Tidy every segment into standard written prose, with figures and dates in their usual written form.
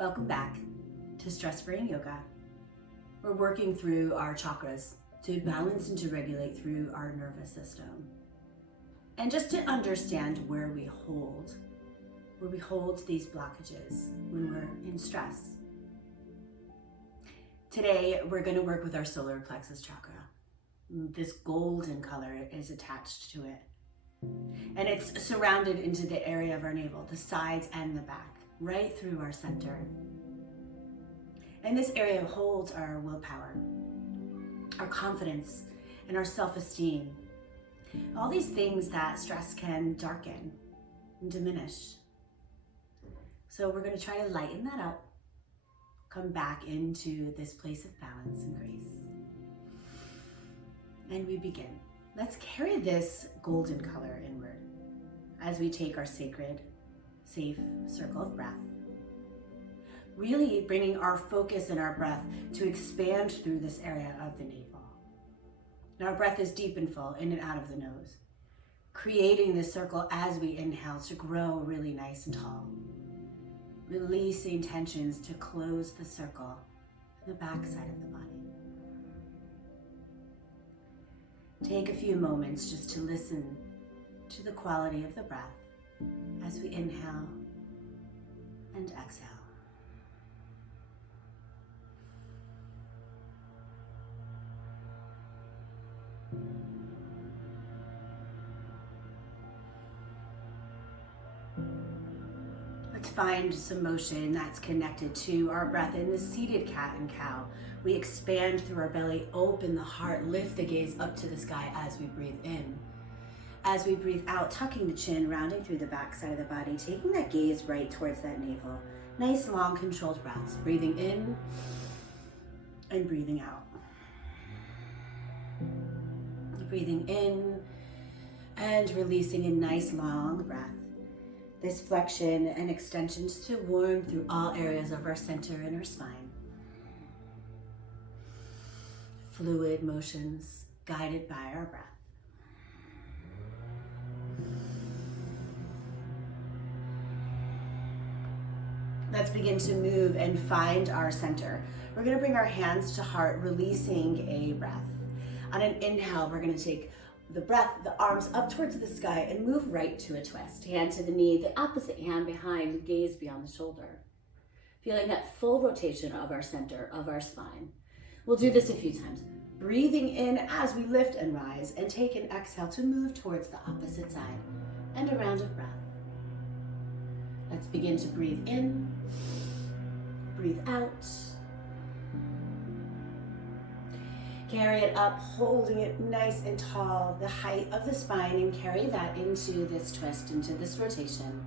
Welcome back to Stress Freeing Yoga. We're working through our chakras to balance and to regulate through our nervous system. And just to understand where we hold these blockages when we're in stress. Today, we're going to work with our solar plexus chakra. This golden color is attached to it. And it's surrounded into the area of our navel, the sides and the back, right through our center. And this area holds our willpower, our confidence, and our self-esteem. All these things that stress can darken and diminish. So we're going to try to lighten that up, come back into this place of balance and grace. And we begin. Let's carry this golden color inward as we take our sacred, safe circle of breath. Really bringing our focus and our breath to expand through this area of the navel. Now our breath is deep and full, in and out of the nose. Creating this circle as we inhale to grow really nice and tall. Releasing tensions to close the circle in the back side of the body. Take a few moments just to listen to the quality of the breath as we inhale and exhale. Let's find some motion that's connected to our breath in the seated cat and cow. We expand through our belly, open the heart, lift the gaze up to the sky as we breathe in. As we breathe out, tucking the chin, rounding through the back side of the body, taking that gaze right towards that navel. Nice, long, controlled breaths. Breathing in and breathing out. Breathing in and releasing a nice, long breath. This flexion and extensions to warm through all areas of our center and our spine. Fluid motions guided by our breath. Let's begin to move and find our center. We're going to bring our hands to heart, releasing a breath. On an inhale, we're going to take the breath, the arms up towards the sky, and move right to a twist. Hand to the knee, the opposite hand behind, gaze beyond the shoulder. Feeling that full rotation of our center, of our spine. We'll do this a few times. Breathing in as we lift and rise, and take an exhale to move towards the opposite side, and a round of breath. Let's begin to breathe in, breathe out. Carry it up, holding it nice and tall, the height of the spine, and carry that into this twist, into this rotation.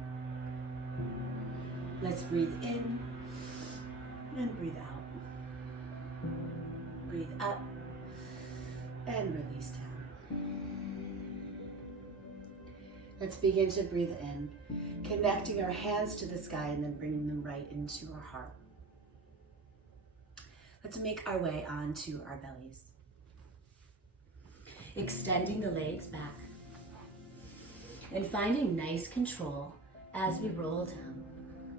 Let's breathe in and breathe out. Breathe up and release down. Let's begin to breathe in, connecting our hands to the sky and then bringing them right into our heart. Let's make our way onto our bellies. Extending the legs back and finding nice control as we roll down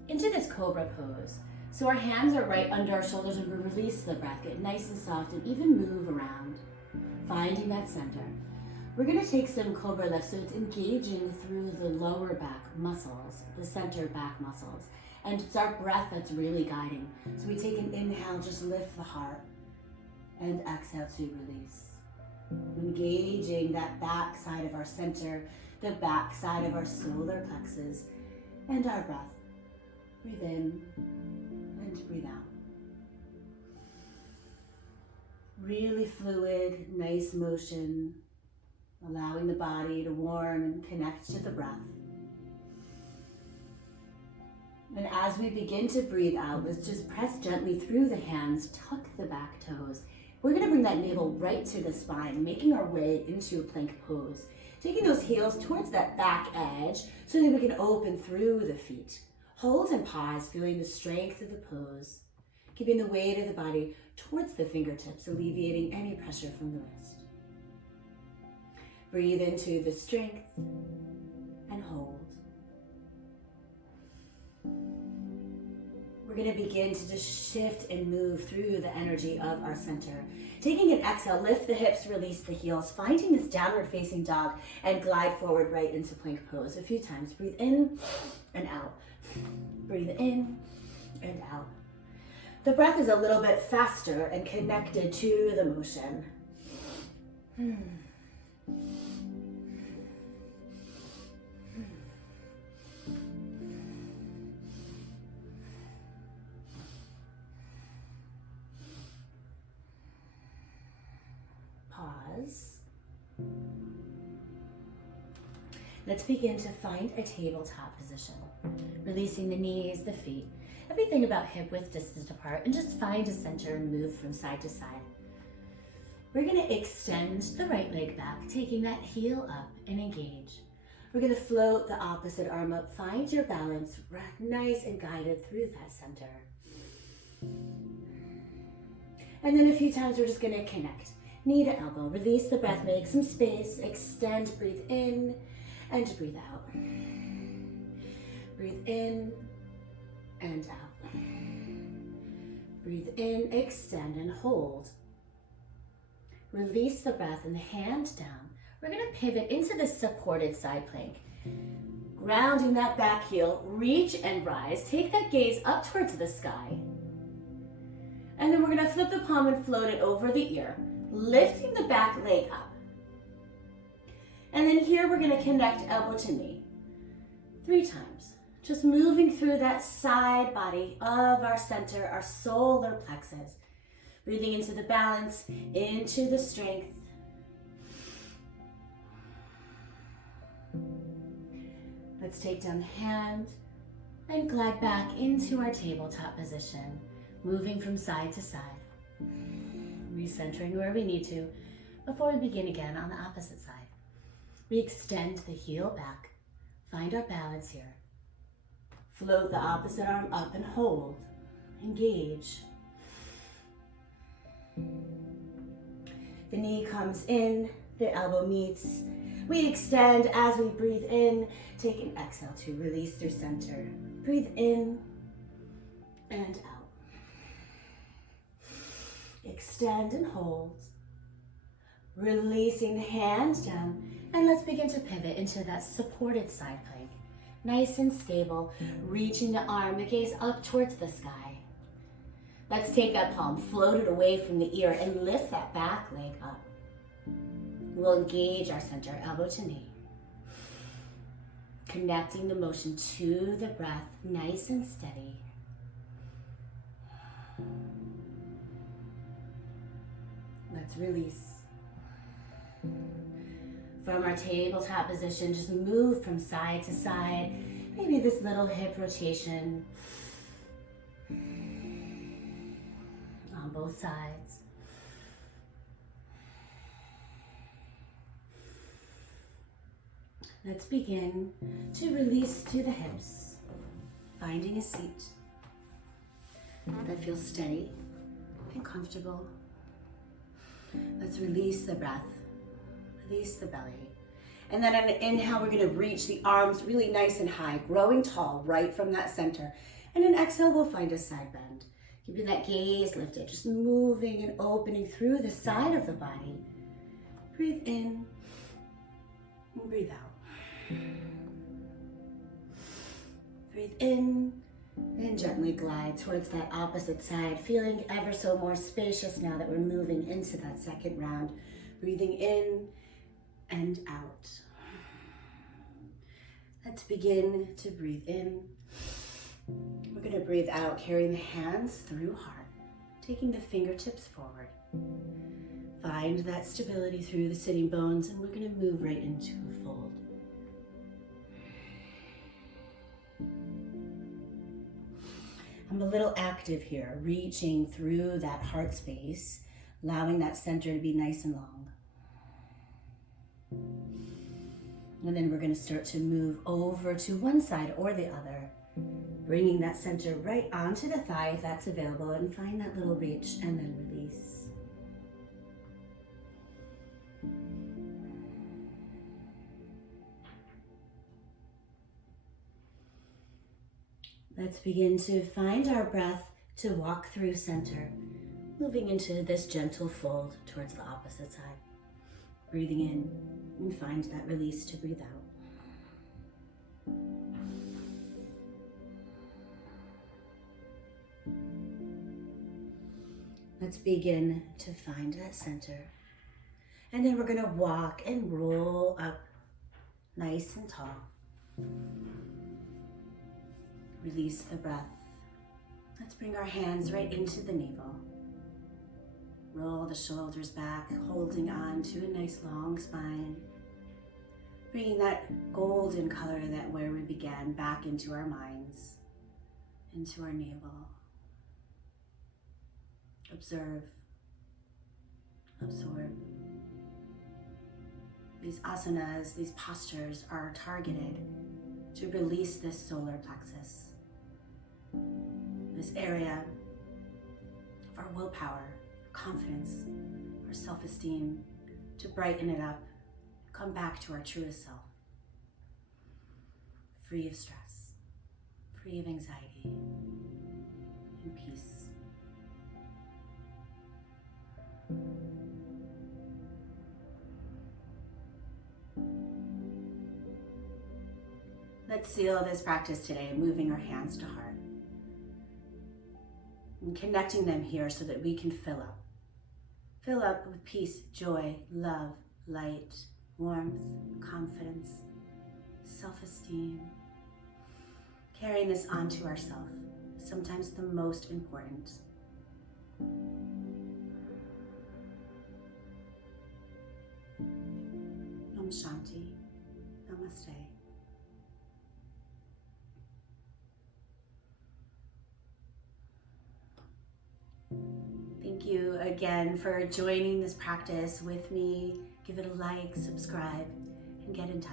into this cobra pose. So our hands are right under our shoulders and we release the breath, get nice and soft and even move around, finding that center. We're going to take some cobra lifts, so it's engaging through the lower back muscles, the center back muscles. And it's our breath that's really guiding. So we take an inhale, just lift the heart, and exhale to release. Engaging that back side of our center, the back side of our solar plexus, and our breath. Breathe in and breathe out. Really fluid, nice motion, allowing the body to warm and connect to the breath. And as we begin to breathe out, let's just press gently through the hands, tuck the back toes. We're going to bring that navel right to the spine, making our way into a plank pose. Taking those heels towards that back edge so that we can open through the feet. Hold and pause, feeling the strength of the pose. Keeping the weight of the body towards the fingertips, alleviating any pressure from the wrist. Breathe into the strength and hold. we're going to begin to just shift and move through the energy of our center. Taking an exhale, lift the hips, release the heels, finding this downward facing dog and glide forward right into plank pose a few times. Breathe in and out. Breathe in and out. The breath is a little bit faster and connected to the motion. Pause. Let's begin to find a tabletop position. Releasing the knees, the feet, everything about hip width distance apart, and just find a center and move from side to side. We're going to extend the right leg back, taking that heel up and engage. We're going to float the opposite arm up. Find your balance, nice and guided through that center. And then a few times we're just going to connect. Knee to elbow, release the breath, make some space, extend, breathe in and breathe out. Breathe in and out. Breathe in, extend and hold. Release the breath and the hand down. We're going to pivot into the supported side plank. Grounding that back heel, reach and rise. Take that gaze up towards the sky. And then we're going to flip the palm and float it over the ear, lifting the back leg up. And then here we're going to connect elbow to knee 3 times. Just moving through that side body of our center, our solar plexus. Breathing into the balance, into the strength. Let's take down the hand and glide back into our tabletop position, moving from side to side. Recentering where we need to before we begin again on the opposite side. We extend the heel back, find our balance here. Float the opposite arm up and hold. Engage. The knee comes in, the elbow meets. We extend as we breathe in. Take an exhale to release through center. Breathe in and out. Extend and hold. Releasing the hands down. And let's begin to pivot into that supported side plank. Nice and stable. Reaching the arm, the gaze up towards the sky. Let's take that palm, float it away from the ear, and lift that back leg up. We'll engage our center, elbow to knee. Connecting the motion to the breath, nice and steady. Let's release. From our tabletop position, just move from side to side. Maybe this little hip rotation on both sides. Let's begin to release to the hips, finding a seat that feels steady and comfortable. Let's release the breath. Release the belly. And then on an inhale, we're going to reach the arms really nice and high, growing tall right from that center. And an exhale, we'll find a side bend. Keeping that gaze lifted, just moving and opening through the side of the body. Breathe in and breathe out. Breathe in and gently glide towards that opposite side, feeling ever so more spacious now that we're moving into that second round. Breathing in and out. Let's begin to breathe in. We're going to breathe out, carrying the hands through heart, taking the fingertips forward. Find that stability through the sitting bones, and we're going to move right into a fold. I'm a little active here, reaching through that heart space, allowing that center to be nice and long. And then we're going to start to move over to one side or the other, bringing that center right onto the thigh if that's available, and find that little reach and then release. Let's begin to find our breath to walk through center, moving into this gentle fold towards the opposite side. Breathing in and find that release to breathe out. Let's begin to find that center. And then we're going to walk and roll up nice and tall. Release the breath. Let's bring our hands right into the navel. Roll the shoulders back, holding on to a nice long spine. Bringing that golden color that where we began back into our minds, into our navel. Observe, absorb. These asanas, these postures are targeted to release this solar plexus, this area of our willpower, confidence, our self-esteem, to brighten it up, come back to our truest self, free of stress, free of anxiety, and peace. Let's seal this practice today, moving our hands to heart and connecting them here so that we can fill up. Fill up with peace, joy, love, light, warmth, confidence, self-esteem. Carrying this onto ourselves, sometimes the most important. Om Shanti. Namaste. Thank you again for joining this practice with me. Give it a like, subscribe, and get in touch.